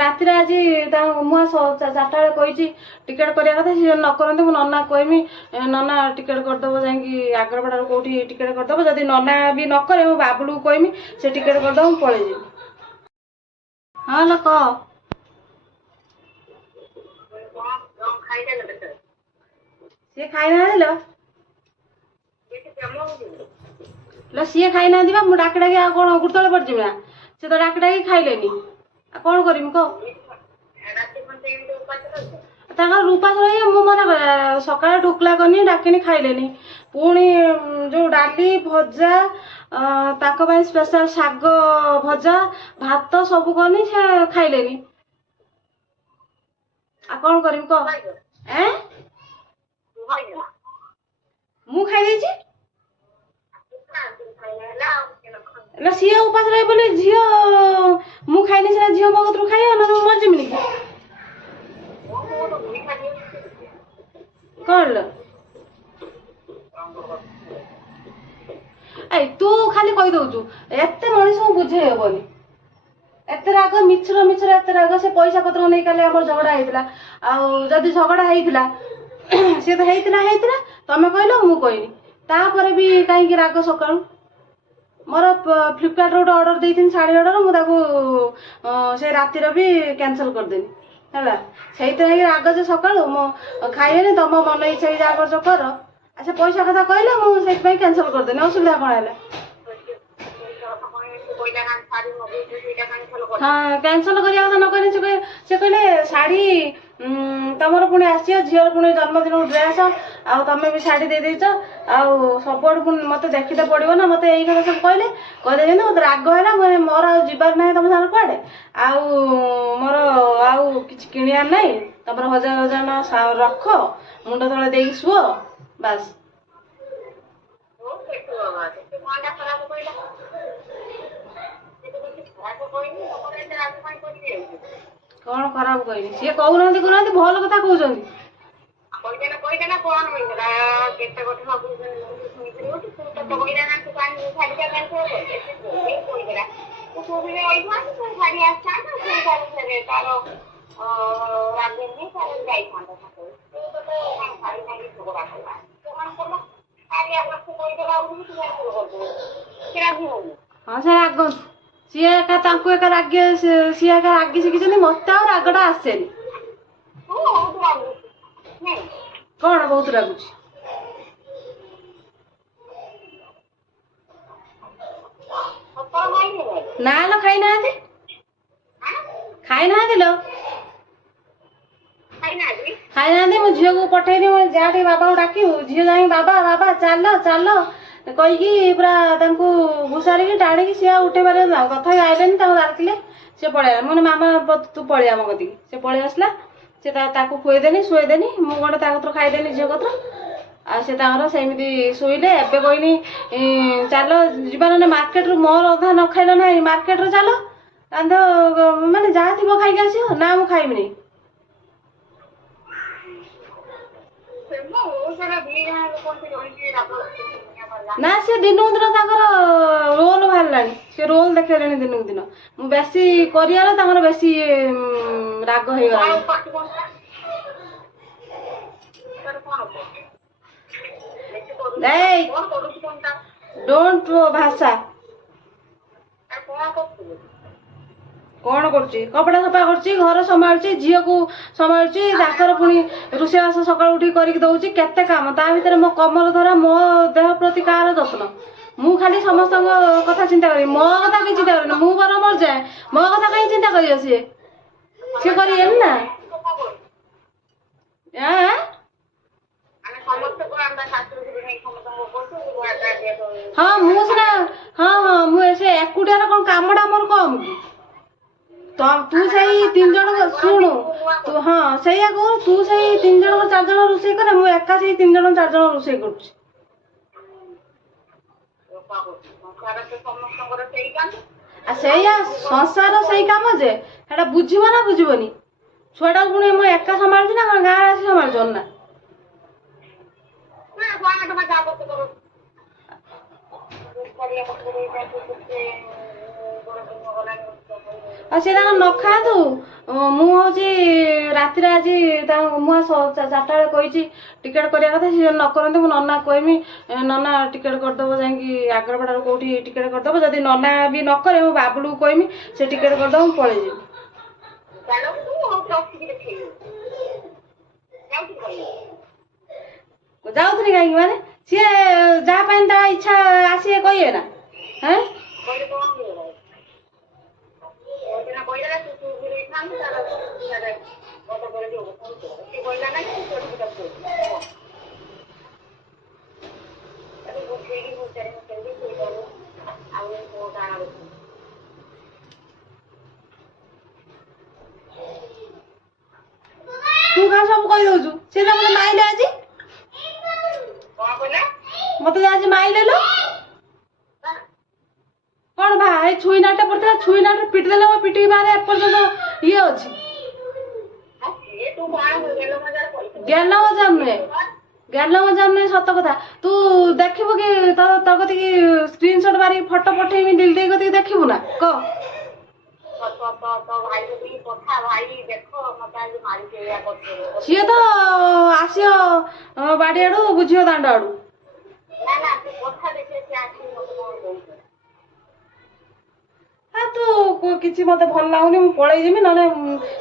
ରାତିରେ ଆଜି ମୁଁ 4ଟା ବେଳେ କହିଛି ଟିକେଟ କରିବା କଥା, ସିଏ ନ କରନ୍ତି ମୁଁ ନନା କହିମି ନନା ଟିକେଟ କରିଦବ ଯାଇକି ଆଗ୍ରପଡ଼ାରୁ କୋଉଠି ଟିକେଟ କରିଦବ। ଯଦି ନନା ବି ନ କରେ ମୁଁ ବାବୁଲୁକୁ କହିମି ସେ ଟିକେଟ କରିଦବ, ମୁଁ ପଳେଇଯିବି। ହଁ ଲୋ କହ। ସିଏ ଖାଇନାହାନ୍ତି ଲୋ। ସିଏ ଖାଇନାହାନ୍ତି ବା, ମୁଁ ଡାକି ଡାକି ଆଉ କଣ ଗୁରୁତଳେ ପଡିଯିବି ନା। ସେ ତ ଡାକି ଡାକି ଖାଇଲେନି, ଆଉ କଣ କରିମି କହ। ତାଙ୍କର ଉପାସ ରହିବେ, ମୁଁ ମନା କରେ। ସକାଳେ ଢୋକଲା କନି ଡାକିନି ଖାଇଲେନି, ପୁଣି ଯୋଉ ଡାଲି ଭଜା ତାଙ୍କ ପାଇଁ ସ୍ପେଶାଲ ଶାଗ ଭଜା ଭାତ ସବୁ କନି, ସେ ଖାଇଲେନି। ଆଉ କଣ କରିମି କହ। ମୁଁ ଖାଇ ଦେଇଛି ନା, ସିଏ ଉପାସ ରହିବେ ବୋଲି ଝିଅ ମୁଁ ଖାଇନି ସିନା ଝିଅ ମୋ କତିରୁ ଖାଇବ, ନହେଲେ ମୁଁ ମରିଯିବିନି କି। କଣ ଲୋ ଏଇ ତୁ ଖାଲି କହିଦଉଛୁ, ଏତେ ମଣିଷକୁ ବୁଝେଇ ହବନି। ଏତେ ରାଗ, ମିଛର ଏତେ ରାଗ। ସେ ପଇସା ପତ୍ର ନେଇ କାଲି ଆମର ଝଗଡା ହେଇଥିଲା। ଆଉ ଯଦି ଝଗଡା ହେଇଥିଲା ସିଏ ତ ହେଇଥିଲା ତମେ କହିଲ ମୁଁ କହିନି, ତାପରେ ବି କାହିଁକି ରାଗ ସକାଳୁ। ମୋର ଫ୍ଲିପକାର୍ଟରୁ ଗୋଟେ ଅର୍ଡର ଦେଇଥିଲି ଶାଢୀ ଅର୍ଡର, ମୁଁ ତାକୁ ସେ ରାତିର ବି କ୍ୟାନସଲ କରିଦେଲି ହେଲା। ସେଇଥିପାଇଁ ରାଗ ଯେ ସକାଳୁ ମୁଁ ଖାଇବେନି, ତମ ମନ ଇଚ୍ଛା ଯାହା କରୁଛ କର। ଆଉ ସେ ପଇସା କଥା କହିଲେ ମୁଁ ସେଇଥିପାଇଁ କ୍ୟାନସଲ କରିଦେଲି। ଅସୁବିଧା କଣ ହେଲା। ହଁ କ୍ୟାନସଲ କରିବା କଥା ନ କହିଲେ ସେ କହିଲେ ଶାଢୀ ତମର ପୁଣି ଆସିବ, ଝିଅର ପୁଣି ଜନ୍ମଦିନକୁ ଡ୍ରେସ, ଆଉ ତମେ ବି ଶାଢୀ ଦେଇଦେଇଛ, ଆଉ ସବୁଆଡୁ ପୁଣି ମତେ ଦେଖିତେ ପଡିବ ନା। ମତେ ଏଇ କଥା ସବୁ କହିଲେ ଯେମିତି ମତେ ରାଗ ହେଲା। ମୁଁ ମୋର ଆଉ ଯିବାର ନାହିଁ ତମ ସାଙ୍ଗରେ କୁଆଡେ, ଆଉ ମୋର ଆଉ କିଛି କିଣିବାର ନାହିଁ। ତମର 1000 ରଖ, ମୁଣ୍ଡ ତଳେ ଦେଇକି ଶୁଅ ବାସ୍। କଣ ଖରାପ କହିନି, ସିଏ କହୁନାହାନ୍ତି ଭଲ କଥା କହୁଛନ୍ତି। ହଁ ସେ ରାଗନ୍ତୁ, ସିଏ ଏକା ତାଙ୍କୁ ଏକା ରାଗି, ସିଏ ଏକା ରାଗି ଶିଖିଛନ୍ତି। ମତେ ଆଉ ରାଗଟା ଆସେନି। କଣ ବହୁତ ରାଗୁଛି। ନା ଲୋ ଖାଇନାହାନ୍ତି ଲୋ, ଖାଇନାହାନ୍ତି। ମୁଁ ଝିଅକୁ ପଠେଇନି, ଯା ଟିକେ ବାବାଙ୍କୁ ଡାକିବୁ। ଝିଅ ଯାଇକି ବାବା ଚାଲ କହିକି ପୁରା ତାଙ୍କୁ ଘୁଷାରିକି ଟାଣିକି, ସିଏ ଆଉ ଉଠେଇ ପାରିବ ନା। ତଥାପି ଆଇଲେନି, ତାଙ୍କୁ ଡାକିଲେ ସେ ପଳେଇଲା। ମୁଁ କହିଲି ମାମା ତୁ ପଳେଇ ଆମ କତିକି। ସେ ପଳେଇ ଆସିଲା। ସେ ତାକୁ ଖୁଏଇଦେନି ଶୁଏଇଦେନି, ମୁଁ ଗୋଟେ ତା କତିରୁ ଖାଇଦେନି ଝିଅ କତିରୁ। ଆଉ ସେ ତାଙ୍କର ସେମିତି ଶୋଇଲେ। ଏବେ କହିନି ଚାଲ ଯିବା, ନହେଲେ ମାର୍କେଟରୁ, ମୋର ଅଧା ନ ଖାଇଲ ନାହିଁ, ମାର୍କେଟରୁ ଚାଲ ରାନ୍ଧ, ମାନେ ଯାହା ଥିବ ଖାଇକି ଆସିବ। ନା ମୁଁ ଖାଇବିନି। ନା ସେ ଦିନକୁ ଦିନ ତାଙ୍କର ରୋଲ ବାହାରିଲାଣି, ସେ ରୋଲ ଦେଖେଇଲେଣି ଦିନକୁ ଦିନ। ମୁଁ ବେଶୀ କରିବାରେ ତାଙ୍କର ବେଶୀ ରାଗ ହେଇଗଲାଣି। ଡୋଣ୍ଟ ଭାଷା। କଣ କରୁଛି? କପଡା ସଫା କରୁଛି, ଘର ସମ୍ଭାଳୁଛି, ଝିଅକୁ ସମ୍ଭାଳୁଛି, ତାଙ୍କର ପୁଣି ରୋଷେଇବାସ ସକାଳୁ ଉଠିକି କରିକି ଦଉଛି। କେତେ କାମ ତା ଭିତରେ। ମୋ କମର ଧରା, ମୋ ଦେହ ପ୍ରତି କାହାର ଯତ୍ନ। ମୁଁ ଖାଲି ସମସ୍ତଙ୍କ କଥା ଚିନ୍ତା କରିବି, ମୋ କଥା କିଛି ଚିନ୍ତା କରିବିନି। ମୁଁ ବରଂ ମରିଯାଏ, ମୋ କଥା କାହିଁ ଚିନ୍ତା କରିବ ସିଏ କରିବେନି ନା। ହଁ ମୁଁ ସିନା ହଁ ମୁଁ ସେ ଏକୁଟିଆର କଣ କାମଟା ମୋର କମ କି? ତୁ ସେଇ 3 ଜଣ ଶୁଣୁ, ତୁ ହଁ ସେଇଆ କହୁ, ତୁ ସେଇ 3 ଜଣ 4 ଜଣ ରୋଷେଇ କରେ, ମୁଁ ଏକା ସେଇ 3 ଜଣ 4 ଜଣ ରୋଷେଇ କରୁଛି। ଆଉ ସେଇଆ ସଂସାର ସେଇ କାମ ଯେ, ସେଟା ବୁଝିବ ନା ବୁଝିବନି। ଛୁଆଟାକୁ ପୁଣି ମୁଁ ଏକା ସମ୍ଭାଳୁଛି ନା, ଗାଁରେ ଆସି ସମ୍ଭାଳୁଛନ୍ତି ନା। ଆଉ ସେ ତାଙ୍କର ନ ଖାଆନ୍ତୁ, ମୁଁ ହଉଛି ରାତିରେ ଆଜି ମୁଁ 4ଟା ବେଳେ କହିଛି ଟିକେଟ୍ କରିବା କଥା, ସିଏ ନ କରନ୍ତି ମୁଁ ନନା କହିମି ନନା ଟିକେଟ୍ କରିଦେବ ଯାଇକି ଆଗ୍ରପଡ଼ାରୁ କୋଉଠି ଟିକେଟ୍ କରିଦେବ, ଯଦି ନନା ବି ନ କରେ ମୁଁ ବାବୁଲୁକୁ କହିମି ସେ ଟିକେଟ୍ କରିଦେବ ମୁଁ ପଳେଇଯିବି। ଯାଉଥିଲି କାହିଁକି ମାନେ ସିଏ ଯାହା ପାଇଁ ତା ଇଚ୍ଛା ଆସିବେ କହିବେ ନା ହଁ ତୁ କାହା ସବୁ କହିଦଉଛୁ, ସେ ତ ମତେ ମାଇଲେ ଆଜି, ମତେ ଆଜି ମାଇଲେ ଲୋ କଣ ବା ଏଇ ଛୁଇ ନାଟ ପଡିଥିଲା, ଛୁଇ ନାଟ ପିଟି ଦେଲେ ମୋ ପିଟିକି ବାହାରେ ଏପର୍ଯ୍ୟନ୍ତ ଇଏ ଅଛି। ଜ୍ଞାନ ମଜା ନୁହେଁ, ଜ୍ଞାନ ମଜା ନୁହେଁ, ସତ କଥା। ତୁ ଦେଖିବୁ କି ତୋ କତିକି ସ୍କ୍ରିନଶଟ ମାରିକି ଫଟୋ ପଠେଇମି ଦିଲ୍ ଦେଇ କତିକି ଦେଖିବୁ ନା କହ। ସିଏ ତ ଆସିବ ବାଡି ଆଡୁ ବୁଝିବ ଦାଣ୍ଡ ଆଡୁ। ତୁ କିଛି ମତେ ଭଲ ଲାଗୁନି, ମୁଁ ପଳେଇ ଯିବି, ନହେଲେ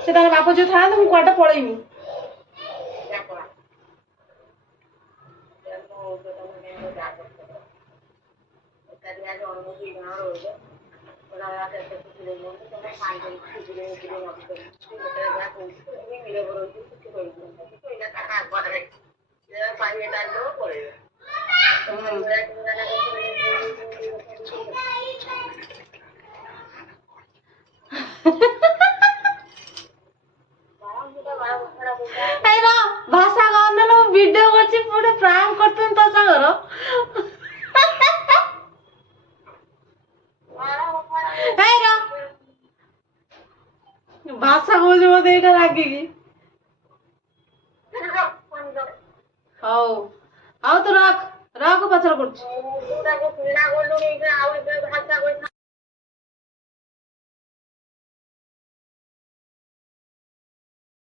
ସେ ତାର ବାପ ଝିଅ ଥାଆନ୍ତୁ ମୁଁ କୁଆଡେ ପଳେଇମି। ଭାଷା କହନ ଭିଡିଓ କରୁଛି ପୁଣି ପ୍ରାଙ୍କ୍ କରୁଛନ୍ତି ତୋ ସାଙ୍ଗର। ଭାଷା କହୁଛି ମତେ ଏଇଟା ରାଗିକି। ହଉ ହଉ ତୁ ରଖ ପଛରେ କରୁଛି।